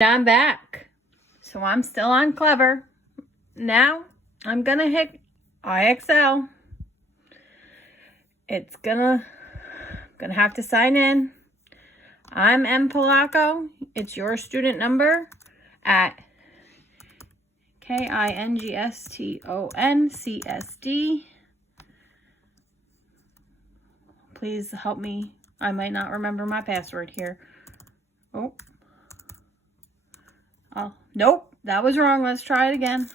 I'm back. So I'm still on Clever. Now I'm gonna hit IXL. I'm gonna have to sign in. I'm M. Polacco. It's your student number at KINGSTONCSD. Please help me. I might not remember my password here. Oh, nope, that was wrong. Let's try it again.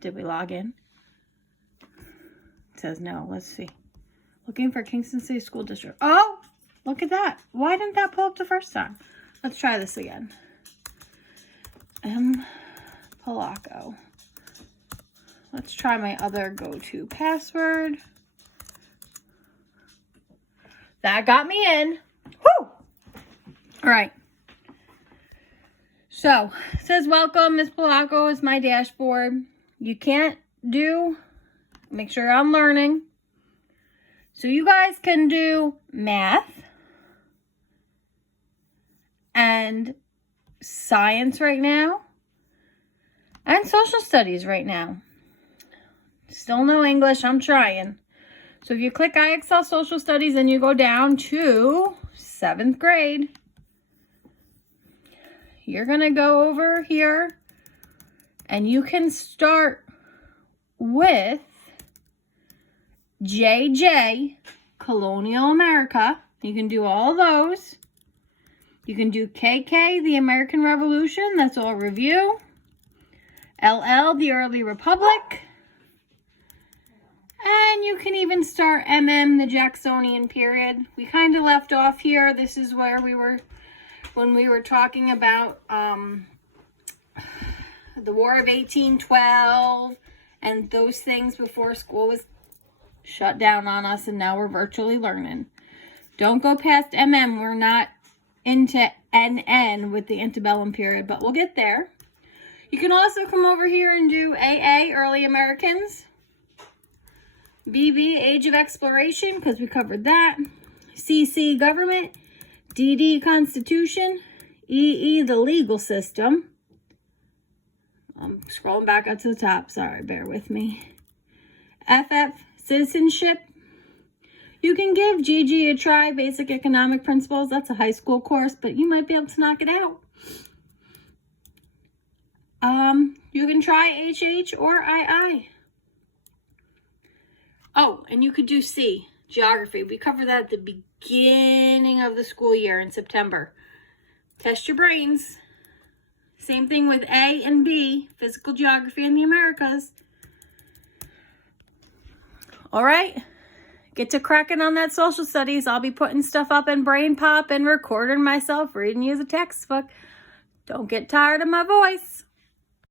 Did we log in? It says no. Let's see. Looking for Kingston City School District. Oh, look at that. Why didn't that pull up the first time? Let's try this again. M. Polacco. Let's try my other go-to password. That got me in. Woo! All right. So, it says, welcome, Ms. Polacco is my dashboard. You can't do, make sure I'm learning. So you guys can do math and science right now and social studies right now. Still no English, I'm trying. So if you click IXL Social Studies and you go down to 7th grade, you're going to go over here and you can start with JJ, Colonial America. You can do all those. You can do KK, the American Revolution. That's all review. LL, the Early Republic. And you can even start MM, the Jacksonian period. We kind of left off here. This is where we were when we were talking about the War of 1812 and those things before school was shut down on us, and now we're virtually learning. Don't go past MM. We're not into NN with the antebellum period, but we'll get there. You can also come over here and do AA, Early Americans. BB, Age of Exploration, because we covered that. CC, Government. DD, Constitution. EE, the legal system. I'm scrolling back up to the top. Sorry, bear with me. FF, citizenship. You can give GG a try, basic economic principles. That's a high school course, but you might be able to knock it out. You can try HH or II. Oh, and you could do C, geography. We covered that at the beginning of the school year in September. Test your brains. Same thing with A and B, physical geography in the Americas. All right, get to cracking on that social studies. I'll be putting stuff up in Brain Pop and recording myself reading you as a textbook. Don't get tired of my voice.